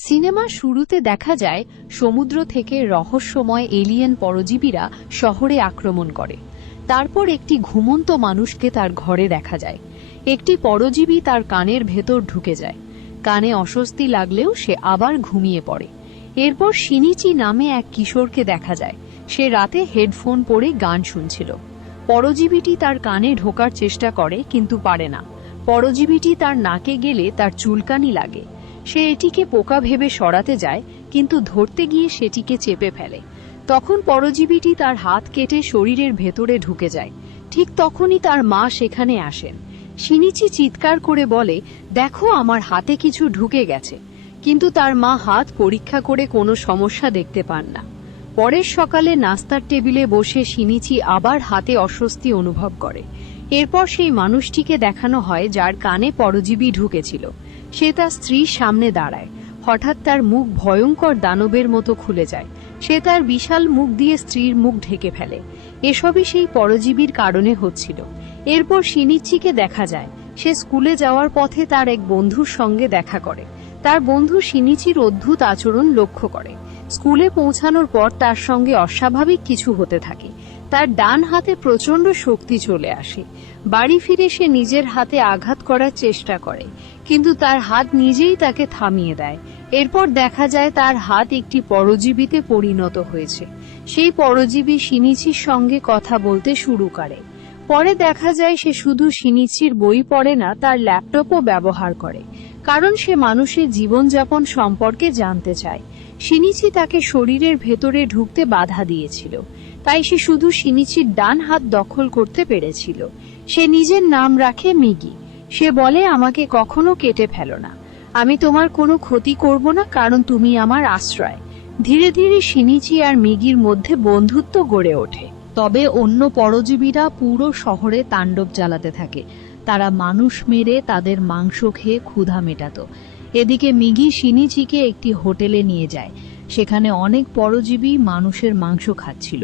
Cinema শুরুতে দেখা যায় সমুদ্র থেকে রহস্যময় এলিয়েন পরজীবীরা শহরে আক্রমণ করে। তারপর একটি ঘুমন্ত মানুষকে তার ঘরে দেখা যায়। একটি পরজীবী তার কানের ভেতর ঢুকে যায়। কানে অস্বস্তি লাগলেও সে আবার ঘুমিয়ে পড়ে। এরপর শিনিচি নামে এক কিশোরকে দেখা যায়। সে রাতে হেডফোন পরে গান শুনছিল। পরজীবীটি তার কানে ঢোকার চেষ্টা করে কিন্তু পারে না। পরজীবীটি তার নাকে গেলে তার চুলকানি লাগে। সে এটিকে পোকা ভেবে সরাতে যায়, কিন্তু ধরতে গিয়ে সেটিকে চেপে ফেলে। তখন পরজীবীটি তার হাত কেটে শরীরের ভেতরে ঢুকে যায়। ঠিক তখনই তার মা সেখানে আসেন। শিনিচি চিৎকার করে বলে, দেখো আমার হাতে কিছু ঢুকে গেছে। কিন্তু তার মা হাত পরীক্ষা করে কোনো সমস্যা দেখতে পান না। পরের সকালে নাস্তার টেবিলে বসে শিনিচি আবার হাতে অস্বস্তি অনুভব করে। এরপর সেই মানুষটিকে দেখানো হয় যার কানে পরজীবী ঢুকেছিল। সে তার স্ত্রীর সামনে দাঁড়ায়। হঠাৎ তার মুখ ভয়ঙ্কর দানবের মতো খুলে যায়। সে তার বিশাল মুখ দিয়ে স্ত্রীর মুখ ঢেকে ফেলে। এসবই সেই পরজীবীর কারণে হচ্ছিল। এরপর শিনিচিকে দেখা যায়। সে স্কুলে যাওয়ার পথে তার এক বন্ধুর সঙ্গে দেখা করে। তার বন্ধু শিনিচির অদ্ভুত আচরণ লক্ষ্য করে। স্কুলে পৌঁছানোর পর তার সঙ্গে অস্বাভাবিক কিছু হতে থাকে। তার ডান হাতে প্রচণ্ড শক্তি চলে আসে। বাড়ি ফিরে সে নিজের হাতে আঘাত করার চেষ্টা করে, কিন্তু তার হাত নিজেই তাকে থামিয়ে দেয়। এরপর দেখা যায় তার হাত একটি পরজীবীতে পরিণত হয়েছে। সেই পরজীবী শিনিচির সঙ্গে কথা বলতে শুরু করে। পরে দেখা যায় সে শুধু শিনিচির বই পড়ে না, তার ল্যাপটপও ব্যবহার করে, কারণ সে মানুষের জীবনযাপন সম্পর্কে জানতে চায়। শিনিচি তাকে শরীরের ভেতরে ঢুকতে বাধা দিয়েছিল, তাই সে শুধু শিনিচির ডান হাত দখল করতে পেরেছিল। সে নিজের নাম রাখে মিগি। সে বলে, আমাকে কখনো কেটে ফেলো না, আমি তোমার কোনো ক্ষতি করব না, কারণ তুমি আমার আশ্রয়। ধীরে ধীরে শিনিচি আর মিগির মধ্যে বন্ধুত্ব গড়ে ওঠে। তবে অন্য পরজীবীরা পুরো শহরে তাণ্ডব চালাতে থাকে। তারা মানুষ মেরে তাদের মাংস খেয়ে ক্ষুধা মেটাতো। এদিকে মিগি শিনিচিকে একটি হোটেলে নিয়ে যায়। সেখানে অনেক পরজীবী মানুষের মাংস খাচ্ছিল।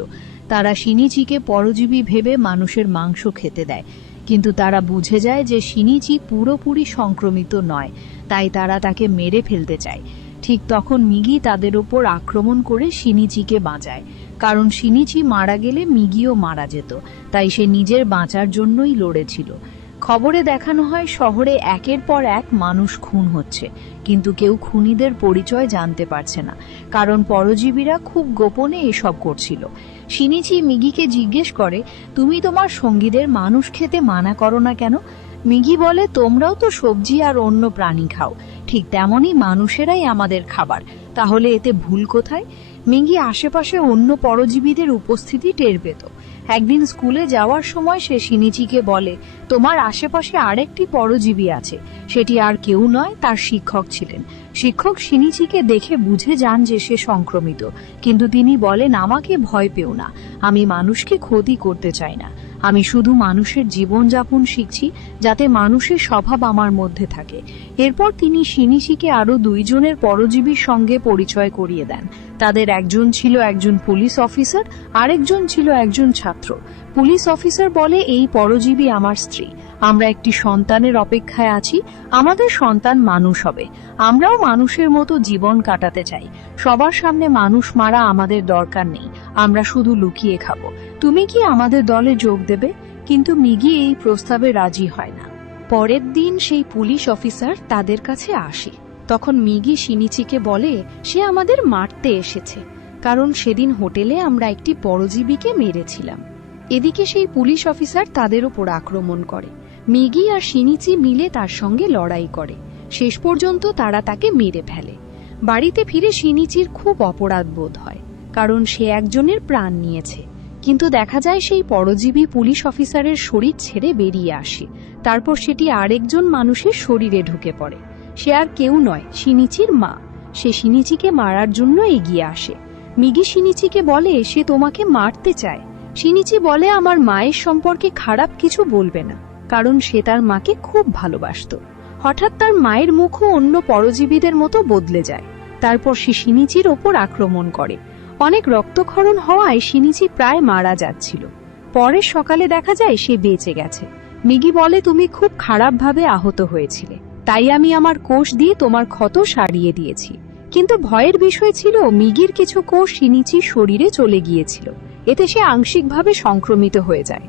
তারা শিনিচিকে পরজীবী ভেবে মানুষের মাংস খেতে দেয়, কিন্তু তারা বুঝে যায় যে শিনিচি পুরোপুরি সংক্রমিত নয়, তাই তারা তাকে মেরে ফেলতে চায়। ঠিক তখন মিগি তাদের ওপর আক্রমণ করে শিনিচিকে বাঁচায়, কারণ শিনিচি মারা গেলে মিগিও মারা যেত, তাই সে নিজের বাঁচার জন্যই লড়েছিল। খবরে দেখানো হয় শহরে একের পর এক মানুষ খুন হচ্ছে, কিন্তু কেউ খুনিদের পরিচয় জানতে পারছে না, কারণ পরজীবীরা খুব গোপনে এসব করছিল। শিনিচি মিগিকে জিজ্ঞেস করে, তুমি তোমার সঙ্গীদের মানুষ খেতে মানা করো না কেন? মিগি বলে, তোমরাও তো সবজি আর অন্য প্রাণী খাও, ঠিক তেমনই মানুষেরাই আমাদের খাবার, তাহলে এতে ভুল কোথায়? মিগি আশেপাশে অন্য পরজীবীদের উপস্থিতি টের পেত। একদিন স্কুলে যাওয়ার সময় সে শিনিচিকে বলে, তোমার আশেপাশে আরেকটি পরজীবী আছে, সেটি আর কেউ নয়, তার শিক্ষক ছিলেন। শিক্ষক শিনিচিকে দেখে বুঝে যান যে সে সংক্রমিত, কিন্তু তিনি বলেন, আমাকে ভয় পেও না, আমি মানুষকে ক্ষতি করতে চাই না, আমি শুধু মানুষের জীবনযাপন শিখছি, যাতে মানুষের স্বভাব আমার মধ্যে থাকে। এরপর তিনি শিনিচিকে আরো দুইজনের পরজীবীর সঙ্গে পরিচয় করিয়ে দেন। তাদের একজন ছিল একজন পুলিশ অফিসার, আরেকজন ছিল একজন ছাত্র। পুলিশ অফিসার বলে, এই পরজীবী আমার স্ত্রী, আমরা একটি সন্তানের অপেক্ষায় আছি, আমাদের সন্তান মানুষ হবে, আমরাও মানুষের মতো জীবন কাটাতে চাই, সবার সামনে মানুষ মারা আমাদের দরকার নেই, আমরা শুধু লুকিয়ে খাবো, তুমি কি আমাদের দলে যোগ দেবে? কিন্তু মিগি এই প্রস্তাবে রাজি হয় না। পরের দিন সেই পুলিশ অফিসার তাদের কাছে আসে। তখন মিগি শিনিচিকে বলে, সে আমাদের মারতে এসেছে, কারণ সেদিন হোটেলে আমরা একটি পরজীবীকে মেরেছিলাম। এদিকে সেই পুলিশ অফিসার তাদের ওপর আক্রমণ করে। মিগি আর শিনিচি মিলে তার সঙ্গে লড়াই করে। শেষ পর্যন্ত তারা তাকে মেরে ফেলে। বাড়িতে ফিরে শিনিচির খুব অপরাধ বোধ হয়, কারণ সে একজনের প্রাণ নিয়েছে। কিন্তু দেখা যায় সেই পরজীবী পুলিশ অফিসারের শরীর ছেড়ে বেরিয়ে আসে। তারপর সেটি আরেকজন মানুষের শরীরে ঢুকে পড়ে। সে আর কেউ নয়, শিনিচির মা। সে শিনিচিকে মারার জন্য এগিয়ে আসে। মিগি শিনিচিকে বলে, সে তোমাকে মারতে চায়। শিনিচি বলে, আমার মায়ের সম্পর্কে খারাপ কিছু বলবে না, কারণ সে তার মাকে খুব ভালোবাসত। হঠাৎ তার মায়ের মুখও অন্য পরজীবীদের মতো বদলে যায়। তারপর সে শিনিচির ওপর আক্রমণ করে। অনেক রক্তক্ষরণ হওয়ায় শিনিচি প্রায় মারা যাচ্ছিল। পরের সকালে দেখা যায় সে বেঁচে গেছে। মিগি বলে, তুমি খুব খারাপভাবে আহত হয়েছিলে, তাই আমি আমার কোষ দিয়ে তোমার ক্ষত সারিয়ে দিয়েছি। কিন্তু ভয়ের বিষয় ছিল মিগির কিছু কোষ শিনিচির শরীরে চলে গিয়েছিল, এতে সে আংশিকভাবে সংক্রমিত হয়ে যায়।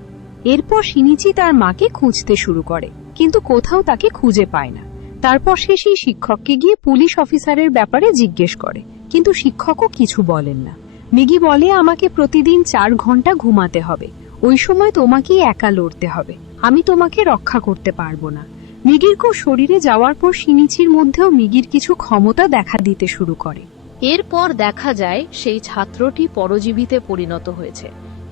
এরপর শিনিচি তার মাকে খুঁজতে শুরু করে, কিন্তু কোথাও তাকে খুঁজে পায় না। তারপর সে সেই শিক্ষককে গিয়ে পুলিশ অফিসারের ব্যাপারে জিজ্ঞেস করে, কিন্তু শিক্ষকও কিছু বলেন না। মিগি বলে, আমাকে প্রতিদিন 4 ঘন্টা ঘুমাতে হবে, ওই সময় তোমাকেই একা লড়তে হবে, আমি তোমাকে রক্ষা করতে পারবো না। মিগির শরীরে যাওয়ার পর শিনিচির মধ্যেও মিগির কিছু ক্ষমতা দেখা দিতে শুরু করে। এরপর দেখা যায় সেই ছাত্রটি পরজীবীতে পরিণত হয়েছে।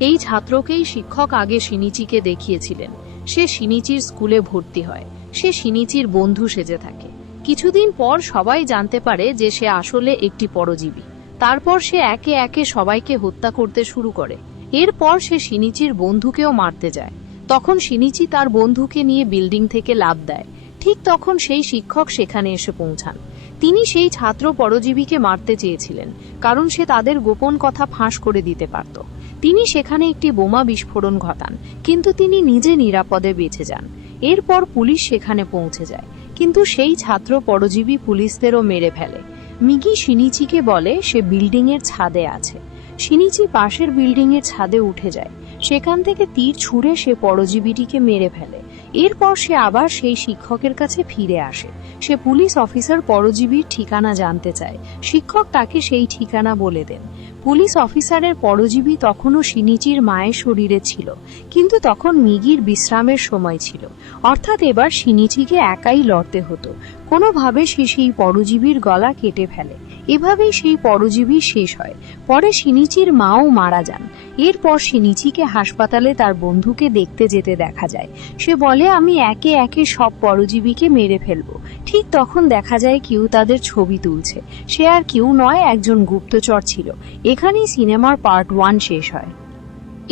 এই ছাত্রকেই শিক্ষক আগে শিনিচিকে দেখিয়েছিলেন। সে শিনিচির স্কুলে ভর্তি হয়, সে শিনিচির বন্ধু সেজে থাকে। কিছুদিন পর সবাই জানতে পারে যে সে আসলে একটি পরজীবী। তারপর সে একে একে সবাইকে হত্যা করতে শুরু করে। এরপর সে শিনিচির বন্ধুকেও মারতে যায়। তখন শিনিচি তার বন্ধুকে নিয়ে বিল্ডিং থেকে লাফ দেয়। ঠিক তখন সেই শিক্ষক সেখানে এসে পৌঁছান। তিনি সেই ছাত্র পরজীবীকে মারতে চেয়েছিলেন, কারণ সে তাদের গোপন কথা ফাঁস করে দিতে পারত। তিনি সেখানে একটি বোমা বিস্ফোরণ ঘটান, কিন্তু তিনি নিজে নিরাপদে বেঁচে যান। এরপর পুলিশ সেখানে পৌঁছে যায়, কিন্তু সেই ছাত্র পরজীবী পুলিশদেরও মেরে ফেলে। মিগি শিনিচিকে বলে সে বিল্ডিং এর ছাদে আছে। শিনিচি পাশের বিল্ডিং এর ছাদে উঠে যায়। সেখান থেকে তীর ছুঁড়ে সে পরজীবীটিকে মেরে ফেলে। এরপর সে আবার সেই শিক্ষকের কাছে ফিরে আসে। সে পুলিশ অফিসার পরজীবীর ঠিকানা জানতে চায়। শিক্ষক তাকে সেই ঠিকানা বলে দেন। পুলিশ অফিসারের পরজীবী তখনও শিনিচির মায়ের শরীরে ছিল, কিন্তু তখন মিগির বিশ্রামের সময় ছিল, অর্থাৎ এবার শিনিচিকে একাই লড়তে হতো। কোনোভাবে সে সেই পরজীবীর গলা কেটে ফেলে। এভাবেই সেই পরজীবী শেষ হয়। পরে শিনিচির মাও মারা যান। এরপর শিনিচিকে হাসপাতালে তার বন্ধুকে দেখতে যেতে দেখা যায়। সে বলে, আমি একে একে সব পরজীবীকে মেরে ফেলবো। ঠিক তখন দেখা যায় কেউ তাদের ছবি তুলছে। সে আর কেউ নয়, একজন গুপ্তচর ছিল। এখানেই সিনেমার পার্ট 1 শেষ হয়।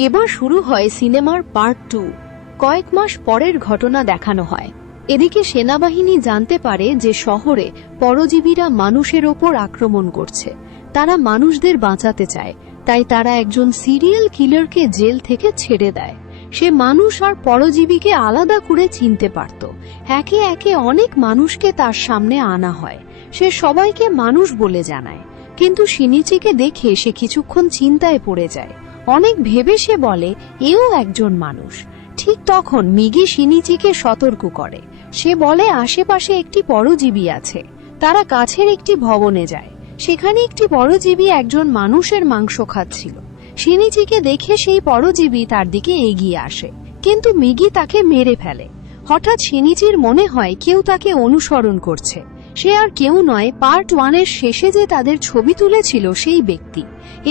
এবার শুরু হয় সিনেমার পার্ট 2। কয়েক মাস পরের ঘটনা দেখানো হয়। এদিকে সেনাবাহিনী জানতে পারে যে শহরে পরজীবীরা মানুষের ওপর আক্রমণ করছে। তারা মানুষদের বাঁচাতে চায়, তাই তারা একজন সিরিয়াল কিলারকে জেল থেকে ছেড়ে দেয়। সে মানুষ আর পরজীবীকে আলাদা করে চিনতে পারত। একে একে অনেক মানুষকে তার সামনে আনা হয়। সে সবাইকে মানুষ বলে জানায়, কিন্তু শিনিচিকে দেখে সে কিছুক্ষণ চিন্তায় পড়ে যায়। অনেক ভেবে সে বলে, এও একজন মানুষ। ঠিক তখন মিগি শিনিচিকে সতর্ক করে। সে বলে, আশেপাশে একটি পরজীবী আছে। তারা কাছের একটি ভবনে যায়। সেখানে একটি পরজীবী একজন মানুষের মাংস খাচ্ছিল। শিনিচিকে দেখে সেই পরজীবী তার দিকে এগিয়ে আসে, কিন্তু মিগি তাকে মেরে ফেলে। হঠাৎ শিনিচির মনে হয় কেউ তাকে অনুসরণ করছে। সে আর কেউ নয়, পার্ট 1 এর শেষে যে তাদের ছবি তুলেছিল সেই ব্যক্তি।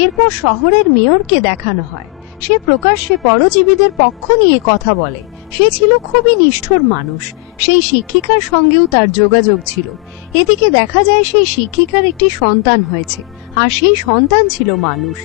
এরপর শহরের মেয়রকে দেখানো হয়। সে প্রকাশ্যে পরজীবীদের পক্ষ নিয়ে কথা বলে। সে ছিল খুবই নিষ্ঠুর মানুষ। সেই শিক্ষিকার সঙ্গেও তার যোগাযোগ ছিল। এদিকে দেখা যায় সেই শিক্ষিকার একটি সন্তান হয়েছে, আর সেই সন্তান ছিল মানুষ।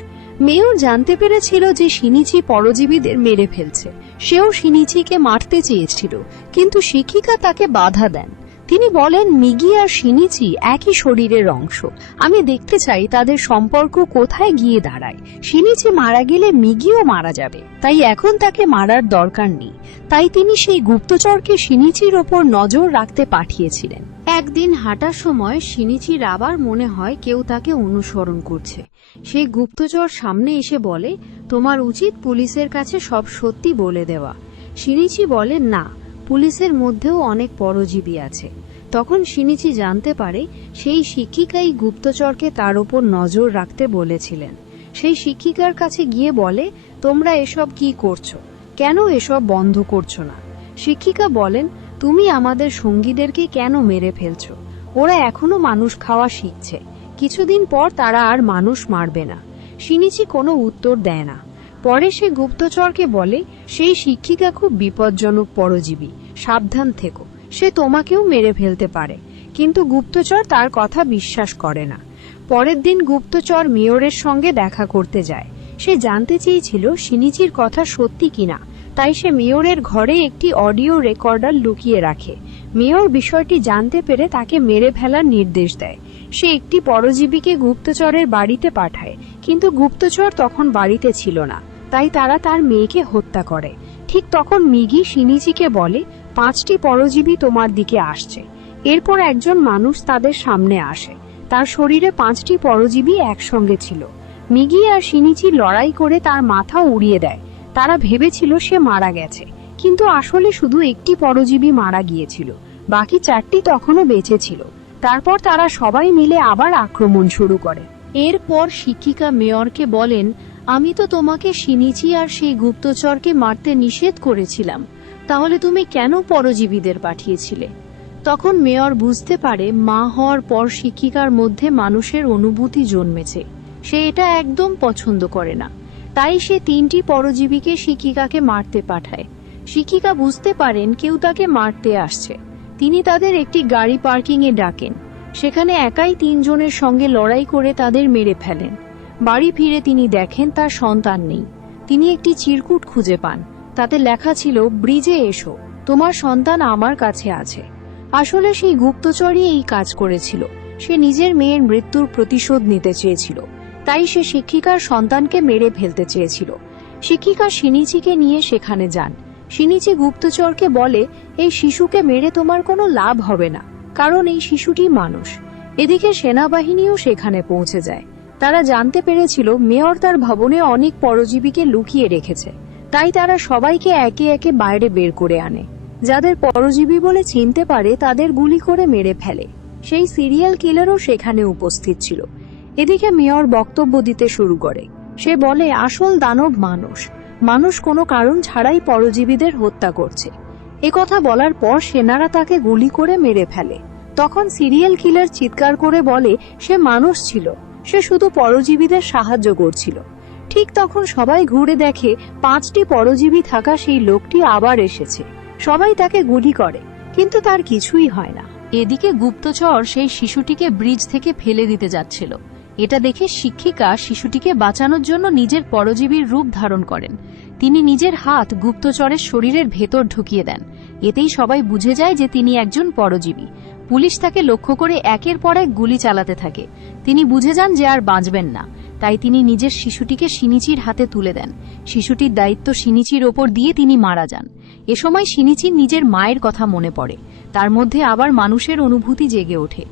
মেয়র জানতে পেরেছিল যে শিনিচি পরজীবীদের মেরে ফেলছে। সেও শিনিচিকে মারতে চেয়েছিল, কিন্তু শিক্ষিকা তাকে বাধা দেন। তিনি বলেন, মিগি আর শিনিচি একই শরীরের অংশ। আমি দেখতে চাই তাদের সম্পর্ক কোথায় গিয়ে দাঁড়ায়। শিনিচি মারা গেলে মিগিও মারা যাবে, তাই এখন তাকে মারার দরকার নেই। তাই তিনি সেই গুপ্তচরকে শিনিচির ওপর নজর রাখতে পাঠিয়েছিলেন। একদিন হাঁটার সময় শিনিচির আবার মনে হয় কেউ তাকে অনুসরণ করছে। সেই গুপ্তচর সামনে এসে বলে, তোমার উচিত পুলিশের কাছে সব সত্যি বলে দেওয়া। শিনিচি বলে, না, পুলিশের মধ্যেও অনেক পরজীবী আছে। তখন শিনিচি জানতে পারে সেই শিক্ষিকাই গুপ্তচরকে তার উপর নজর রাখতে বলেছিলেন। সেই শিক্ষিকার কাছে গিয়ে বলে, তোমরা এসব কি করছো? কেন এসব বন্ধ করছো না? শিক্ষিকা বলেন, তুমি আমাদের সঙ্গীদেরকে কেন মেরে ফেলছো? ওরা এখনো মানুষ খাওয়া শিখছে। কিছুদিন পর তারা আর মানুষ মারবে না। শিনিচি কোনো উত্তর দেয় না। পরে সে গুপ্তচরকে বলে, সেই শিক্ষিকা খুব বিপজ্জনক পরজীবী, সাবধান থেকো, সে তোমাকেও মেরে ফেলতে পারে। কিন্তু গুপ্তচর তার কথা বিশ্বাস করে না। পরের দিন গুপ্তচর মেয়রের সঙ্গে দেখা করতে যায়। সে জানতে চেয়েছিল শিনিচির কথা সত্যি কিনা, তাই সে মেয়রের ঘরে একটি অডিও রেকর্ডার লুকিয়ে রাখে। মেয়র বিষয়টি জানতে পেরে তাকে মেরে ফেলার নির্দেশ দেয়। সে একটি পরজীবীকে গুপ্তচরের বাড়িতে পাঠায়, কিন্তু গুপ্তচর তখন বাড়িতে ছিল না, তাই তারা তার মেয়েকে হত্যা করে। ঠিক তখন মিগি শিনিচিকে বলে, 5টি পরজীবী তোমার দিকে আসছে। এরপর একজন মানুষ তাদের সামনে আসে। তার শরীরে 5টি পরজীবী একসঙ্গে ছিল। মিগি আর শিনিচি লড়াই করে তার মাথা উড়িয়ে দেয়। তারা ভেবেছিল সে মারা গেছে, কিন্তু আসলে শুধু একটি পরজীবী মারা গিয়েছিল, বাকি 4টি তখনও বেঁচে ছিল। তারপর তারা সবাই মিলে আবার আক্রমণ শুরু করে। এরপর শিক্ষিকা মেয়রকে বলেন, আমি তো তোমাকে শিনিচি আর সেই গুপ্তচরকে মারতে নিষেধ করেছিলাম, তাহলে তুমি কেন পরজীবীদের পাঠিয়েছিলে? তখন মেয়র বুঝতে পারে মা হওয়ার পর শিক্ষিকার মধ্যে মানুষের অনুভূতি জন্মেছে। সে এটা একদম পছন্দ করে না। তাই সে 3টি পরজীবীকে শিক্ষিকাকে মারতে পাঠায়। শিক্ষিকা বুঝতে পারেন কেউ তাকে মারতে আসছে। তিনি তাদের একটি গাড়ি পার্কিংয়ে ডাকেন। সেখানে একাই 3 জনের সঙ্গে লড়াই করে তাদের মেরে ফেলেন। বাড়ি ফিরে তিনি দেখেন তার সন্তান নেই। তিনি একটি চিরকুট খুঁজে পান। তাতে লেখা ছিল, ব্রিজে এসো, তোমার সন্তান আমার কাছে আছে। আসলে সেই গুপ্তচরই এই কাজ করেছিল। সে নিজের মেয়ের মৃত্যুর প্রতিশোধ নিতে চেয়েছিল, তাই সে শিক্ষিকার সন্তানকে মেরে ফেলতে চেয়েছিল। শিক্ষিকা শিনিচিকে নিয়ে সেখানে যান। শিনিচি গুপ্তচরকে বলে, এই শিশুকে মেরে তোমার কোনো লাভ হবে না, কারণ এই শিশুটি মানুষ। এদিকে সেনাবাহিনীও সেখানে পৌঁছে যায়। তারা জানতে পেরেছিল মেয়র তার ভবনে অনেক পরজীবীকে লুকিয়ে রেখেছে, তাই তারা সবাইকে একে একে বাইরে বের করে আনে। যাদের পরজীবী বলে চিনতে পারে তাদের গুলি করে মেরে ফেলে। সেই সিরিয়াল কিলারও সেখানে উপস্থিত ছিল। এদিকে মেয়র বক্তব্য দিতে শুরু করে। সে বলে, আসল দানব মানুষ। মানুষ কোনো কারণ ছাড়াই পরজীবীদের হত্যা করছে। কথা বলার পর সেনারা তাকে গুলি করে মেরে ফেলে। তখন সিরিয়াল কিলার চিৎকার করে বলে, সে মানুষ ছিল, সে শুধু পরজীবীদের সাহায্য করছিল। ঠিক তখন সবাই ঘুরে দেখে 5টি পরজীবী থাকা সেই লোকটি আবার এসেছে। সবাই তাকে গুলি করে, কিন্তু তার কিছুই হয় না। এদিকে গুপ্তচর সেই শিশুটিকে ব্রিজ থেকে ফেলে দিতে যাচ্ছিল। এটা দেখে শিক্ষিকা শিশুটিকে বাঁচানোর জন্য নিজের পরজীবীর রূপ ধারণ করেন। তিনি নিজের হাত গুপ্তচরের শরীরের ভেতর ঢুকিয়ে দেন। এতেই সবাই বুঝে যায় যে তিনি একজন পরজীবী। পুলিশ তাকে লক্ষ্য করে একের পর এক গুলি চালাতে থাকে। তিনি বুঝে যান যে আর বাঁচবেন না, তাই তিনি নিজের শিশুটিকে শিনিচির হাতে তুলে দেন। শিশুটির দায়িত্ব শিনিচির ওপর দিয়ে তিনি মারা যান। এ সময় শিনিচির নিজের মায়ের কথা মনে পড়ে। তার মধ্যে আবার মানুষের অনুভূতি জেগে ওঠে।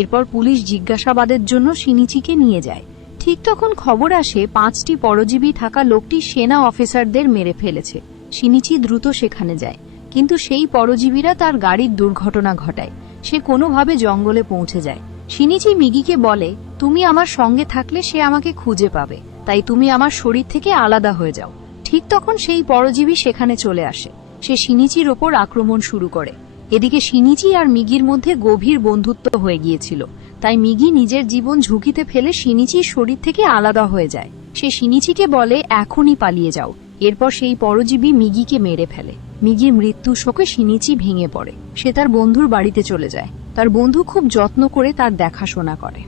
এরপর পুলিশ জিজ্ঞাসাবাদের জন্য শিনিচিকে নিয়ে যায়। ঠিক তখন খবর আসে 5টি পরজীবী থাকা লোকটি সেনা অফিসারদের মেরে ফেলেছে। শিনিচি দ্রুত সেখানে যায়, কিন্তু সেই পরজীবীরা তার গাড়ির দুর্ঘটনা ঘটায়। সে কোনোভাবে জঙ্গলে পৌঁছে যায়। শিনিচি মিগিকে বলে, তুমি আমার সঙ্গে থাকলে সে আমাকে খুঁজে পাবে, তাই তুমি আমার শরীর থেকে আলাদা হয়ে যাও। ঠিক তখন সেই পরজীবী সেখানে চলে আসে। সে শিনিচির ওপর আক্রমণ শুরু করে। এদিকে শিনিচি আর মিগির মধ্যে গভীর বন্ধুত্ব হয়ে গিয়েছিল, তাই মিগি নিজের জীবন ঝুঁকিতে ফেলে শিনিচির শরীর থেকে আলাদা হয়ে যায়। সে শিনিচিকে বলে, এখনই পালিয়ে যাও। এরপর সেই পরজীবী মিগিকে মেরে ফেলে। মিগির মৃত্যু শোকে শিনিচি ভেঙে পড়ে। সে তার বন্ধুর বাড়িতে চলে যায়। তার বন্ধু খুব যত্ন করে তার দেখাশোনা করে।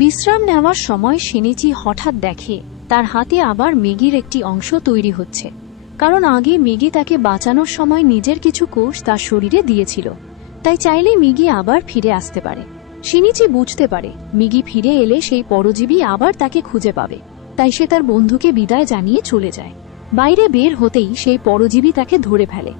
বিশ্রাম নেওয়ার সময় শিনিচি হঠাৎ দেখে তার হাতে আবার মিগির একটি অংশ তৈরি হচ্ছে, কারণ আগে মিগি তাকে বাঁচানোর সময় নিজের কিছু কোষ তার শরীরে দিয়েছিল। তাই চাইলে মিগি আবার ফিরে আসতে পারে। শিনিচি বুঝতে পারে মিগি ফিরে এলে সেই পরজীবী আবার তাকে খুঁজে পাবে, তাই সে তার বন্ধুকে বিদায় জানিয়ে চলে যায়। বাইরে বের হতেই সেই পরজীবী তাকে ধরে ফেলে।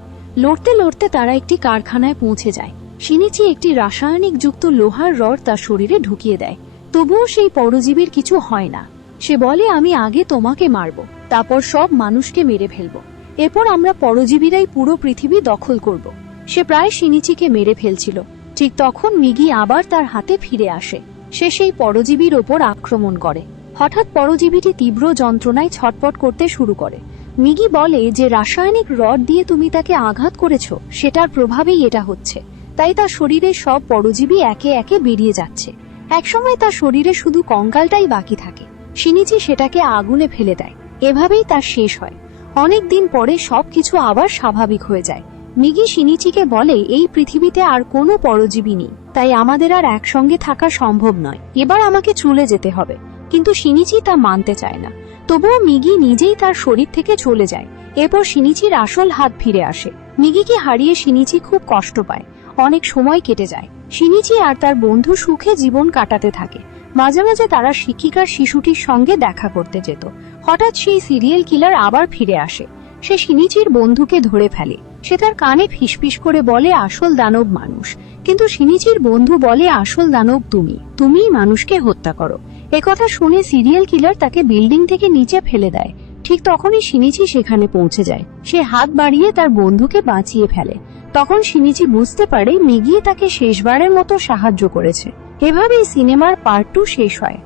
লড়তে লড়তে তারা একটি কারখানায় পৌঁছে যায়। শিনিচি একটি রাসায়নিক যুক্ত লোহার রড তার শরীরে ঢুকিয়ে দেয়। তবুও সেই পরজীবীর কিছু হয় না। সে বলে, আমি আগে তোমাকে মারব, তারপর সব মানুষকে মেরে ফেলব। এরপর আমরা পরজীবীরাই পুরো পৃথিবী দখল করব। সে প্রায় শিনিচিকে মেরে ফেলছিল। ঠিক তখন মিগি আবার তার হাতে ফিরে আসে। সে সেই পরজীবীর ওপর আক্রমণ করে। হঠাৎ পরজীবীটি তীব্র যন্ত্রণায় ছটপট করতে শুরু করে। মিগি বলে যে রাসায়নিক রড দিয়ে তুমি তাকে আঘাত করেছ, সেটার প্রভাবেই এটা হচ্ছে। তাই তার শরীরের সব পরজীবী একে একে বেরিয়ে যাচ্ছে। একসময় তার শরীরে শুধু কঙ্কালটাই বাকি থাকে। শিনিচি সেটাকে আগুনে ফেলে দেয়। এভাবেই তার শেষ হয়। অনেক দিন পরে সবকিছু আবার স্বাভাবিক হয়ে যায়। মিগি শিনিচিকে বলে, এই পৃথিবীতে আর কোনো পরজীবী নেই, তাই আমাদের আর একসঙ্গে থাকা সম্ভব নয়। এবার আমাকে চলে যেতে হবে। কিন্তু শিনিচি তা মানতে চায় না। তবুও মিগি নিজেই তার শরীর থেকে চলে যায়। এরপর শিনিচির আসল হাত ফিরে আসে। মিগিকে হারিয়ে শিনিচি খুব কষ্ট পায়। অনেক সময় কেটে যায়। শিনিচি আর তার বন্ধু সুখে জীবন কাটাতে থাকে। মাঝে মাঝে তারা শিক্ষিকার শিশুটির সঙ্গে দেখা করতে যেত। হঠাৎ সেই সিরিয়াল কিলার আবার ফিরে আসে। সে শিনিচির বন্ধুকে ধরে ফেলে। সে তার কানে ফিসফিস করে বলে আসল দানব মানুষ, কিন্তু শিনিচির বন্ধু বলে আসল দানব তুমিই মানুষকে হত্যা করো। একথা শুনে সিরিয়াল কিলার তাকে বিল্ডিং থেকে নিচে ফেলে দেয়। ঠিক তখনই শিনিচি সেখানে পৌঁছে যায়। সে হাত বাড়িয়ে তার বন্ধুকে বাঁচিয়ে ফেলে। তখন শিনিচি বুঝতে পারে মিগি তাকে শেষবারের মতো সাহায্য করেছে। এভাবেই সিনেমার পার্ট 2 শেষ হয়।